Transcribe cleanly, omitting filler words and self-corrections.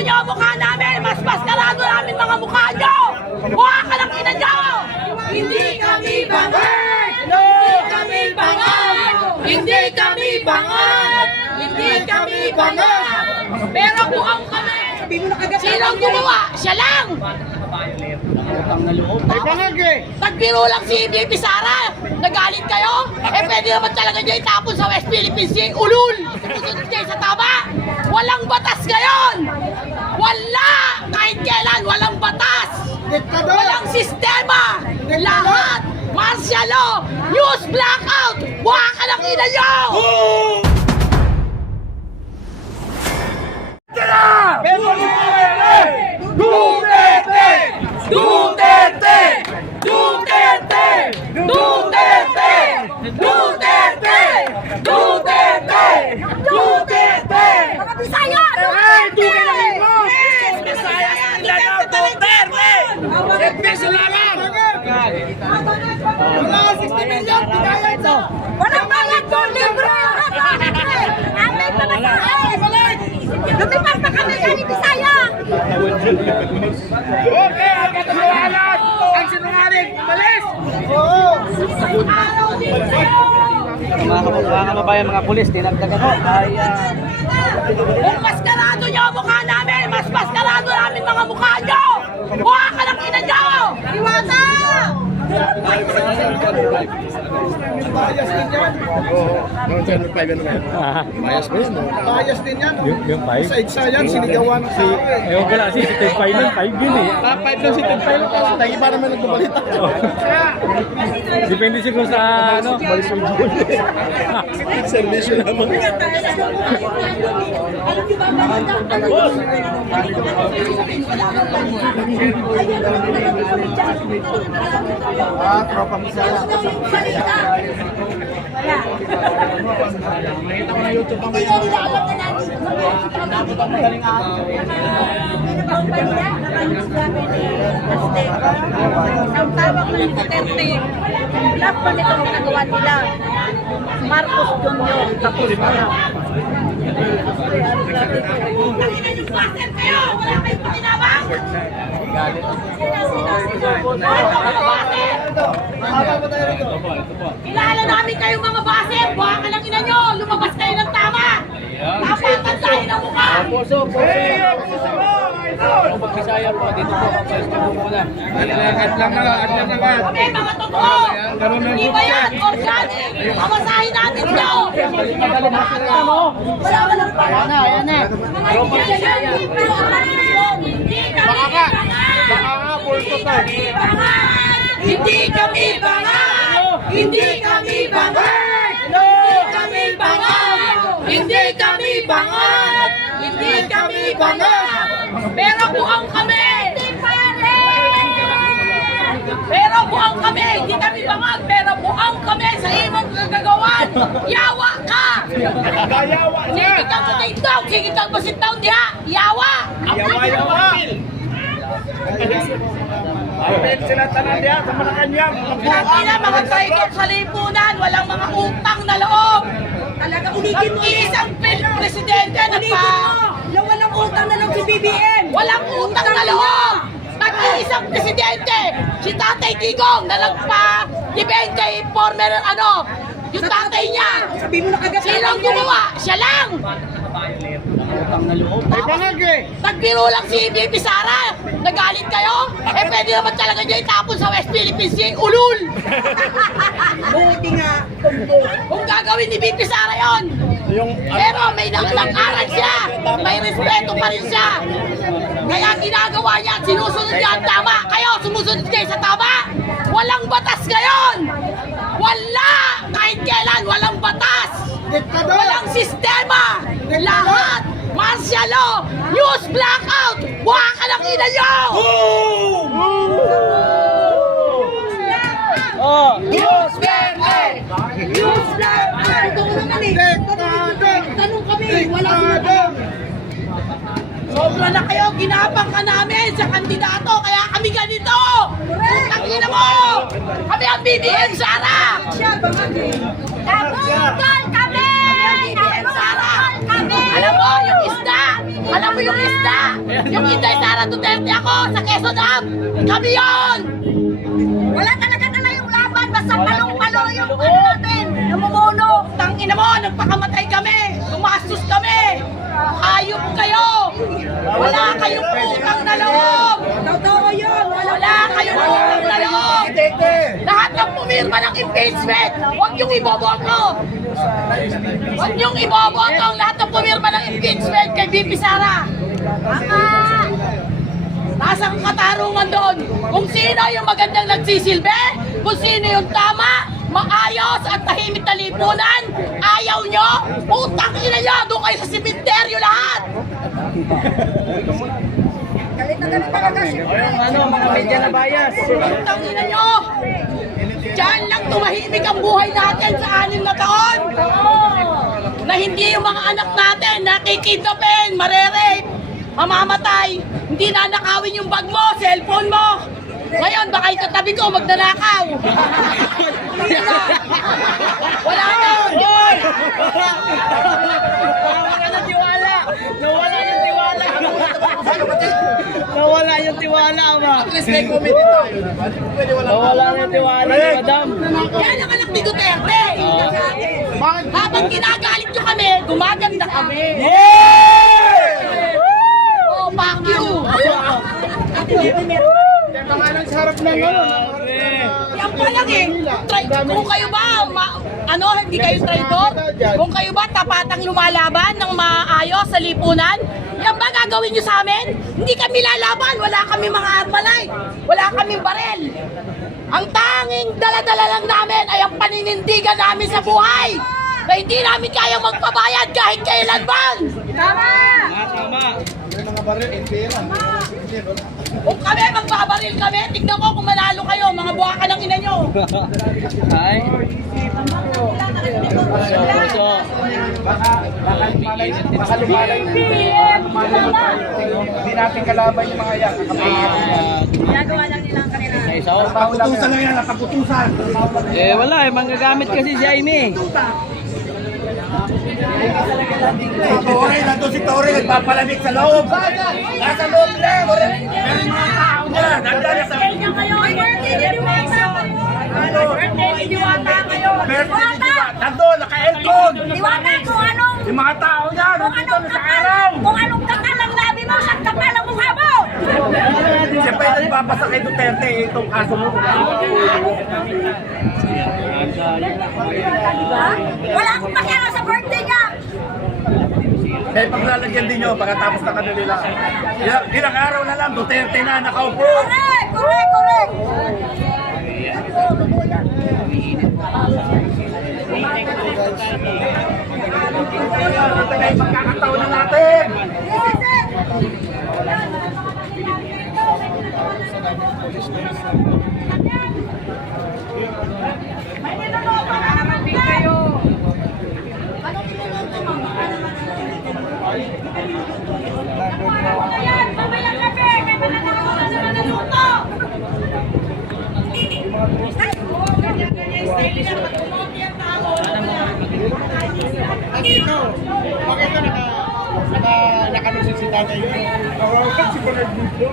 nyo ang mukha namin! Mas maskarado namin mga mukha nyo! Mukha ka ng ina nyo! Hindi kami bangag! Hindi kami bangag! Hindi kami bangag! Hindi kami bangag! Pero buang kami! Sinong gumawa? Siya lang! May bangag eh! Nagbiro lang si BP Sara! Nagalit kayo? Eh pwede naman talaga niya itapon sa West Philippine Sea! Ulul! Susunod kayo sa tama! Walang batas ngayon! Wala! Kahit kailan, walang batas! Walang sistema! Lahat! Martial law! News blackout! Buha ka ng ina nyo! Duterte! Duterte! Duterte! Duterte! Duterte! Duterte! Duterte! Mga Bisaya! Duterte! Bisaya! Duterte! Peso lamang! Wala 60 million! Pinaya ito! Walang bayad po! Libre! Amin pa masahay! Lumipat pa kami kani Bisaya! Okay! Ang katotohanan! Ang sinungaling! Malis! Oo! Araw din sa'yo! Mga kababayan, mga pulis, dinagdagan ko ay Kung maskarado nyo ang mukha namin, mas maskarado namin mga mukha nyo! Mukha ka ng ina nyo! Iwata! Bias din yan! Bias ba yun? Bias din yan! Yung 5? Sa EDSA yan, sinigawan sa akin. Ewan ko lang, si Ted Pai nun, 5 yun eh. 5 lang si Ted Pai lang. Tayo pa naman nagbabalita. Depende siguro sa ano. Servisyo naman. Tropa Bisaya. Makita ko na YouTube ang ngayon. Ang tawag ng Duterte, lahat pa nitong ginagawa nila. Marcos Jr. tapos na. Nakita niyo baser kayo! Wala kayong pakinabang! Kilala namin kayong mga baser! Buha ka ng ina nyo! Lumabas kayo ng tama! Napatan tayo ng mukha! puso. Bisaya po, dito po, pwesto po muna. At lang naman. Kami mga totoo! Hindi ba yan? Organic! Pamasahin natin nyo! Wala ka ng pala! Ayan na. Hindi kami bangag! Hindi kami bangag! Hindi kami bangag! Hindi kami bangag! Hindi kami bangag! Hindi kami bangag! Pero buang kami! Pero buang kami! Hindi kami bangag! Pero buang kami sa imong gagagawan! Yawa ka! Sige kang matindog! Sige kang masitaw diha! Yawa! Yawa! Ayun sila tanan diya sa Malacanang. Ina mga traitor sa lipunan! Walang mga utang na loob! Talaga ulitin mo. Isang presidente nagpa... Na walang utang na lang si BBM. Walang utang na loob! Nag-iisang presidente! Si Tatay Digong na nagpa-debate kay former yung tatay niya! Sabi mo na kagad. Sinong gumawa? Siya lang! May bangag eh! Nagbiro lang si BP Sara! Nagalit kayo? Eh pwede naman talaga niya itapon sa West Philippine Sea! Ulul! Buti nga. Tumbok. Kung gagawin ni BP Sara yun! Pero may nang-aral siya! May respeto pa rin siya! Kaya ginagawa niya at sinusunod niya ang tama! Kayo, sumusunod kayo sa tama! Walang batas ngayon! Wala! Kahit kailan, walang batas! Walang sistema! Lahat! Martial law! News blackout! Buha ka ng ina nyo! News blackout! News blackout! Ito ko naman eh. Tanong kami. Wala sinabi. Sobra na kayo, ginapang ka namin sa kandidato, kaya kami ganito! Putang ina mo! Kami ang BBM Sara! Siya, bangag eh. Nabukol kami! BBM Sara! Alam mo, yung isda! Alam mo yung isda! Yung Inday Sara Duterte ako sa Quezon Ab! Kami yun! Wala talaga yung laban. Basta palong-palo yung ano natin. Namumuno. Tangina mo, nagpakamatay kami! Tumastos kami! Ayop kayo! Wala kayong utang na loob! Totoo yun. Wala kayong utang na loob! Lahat ng pumirma ng impeachment, huwag yung iboboto! Huwag yung iboboto ang lahat ng pumirma ng impeachment kay BP Sara! Nasa katarungan doon kung sino yung magandang nagsisilbi, kung sino yung tama, maayos at tahimik na lipunan. Ayaw nyo, putang ina nyo, doon kayo sa simenteryo lahat. Galit na galit talaga. Siyempre. Ano, mga media na bias. Putang ina nyo. Diyan lang tumahimik ang buhay natin sa 6 na taon. Na hindi yung mga anak natin nakikidnapin, marerape, mamamatay, hindi nanakawin yung bag mo, cellphone mo. Ngayon, baka yung katabi ko magnanakaw. Wala na. Nawala yung tiwala ba? May comedy tayo. Nawala yung tiwala ni madam. Yan ang anak ni Duterte. Habang ginagalit nyo kami, gumaganda kami. Oh, fuck you. Mga nang sarap ng Yan pa lang eh. Kung kayo ba, hindi kayo traidor? Kung kayo ba tapatang lumalaban ng maayos sa lipunan? Yan ba gagawin nyo sa amin? Hindi kami lalaban. Wala kami mga armalite. Wala kami barel. Ang tanging dala-dala lang namin ay ang paninindigan namin sa buhay. Na hindi namin kaya magpabayad kahit kailanman. Tama! Tama. mga baril, pera. Kung kami, magbabaril kami, tignan ko kung manalo kayo, mga buwaka ng ina nyo. Ay. Baka lumalay hindi natin kalaban yung mga yan. Ginagawa lang nila ang kanila. Paputusan lang yan, paputusan. Eh wala eh, manggagamit kasi si Jaime. Tore, nandun si Tore, nagpapalamig sa loob. Nasa loob lang. Meron mga tao niya. Nandun sa... Ay, birthday ni Diwata! Birthday ni Diwata kayo! Nandun, naka-aircon. Diwata, kung anong... Yung mga tao niya, nandito na sa araw. Kung anong kapal ang labi mo, saan kapal ang mukha mo! Siyempre, nagpapasa kay Duterte itong kaso mo. Wala akong pakialam sa birthday niya! Dahil paglalagyan din nyo, pagkatapos na kanila. Ilang araw na lang, Duterte na nakaupo. Correct! Correct! Correct! Pagkakataon na natin. May niloloto na naman kayo! Ayan, mamayang gabi! May mananakaw na naman ng luto! Ganyan-ganyan style niya, pag-umopi ang tao. Bakit nakalusot si tatay yun? Si Bernard dito.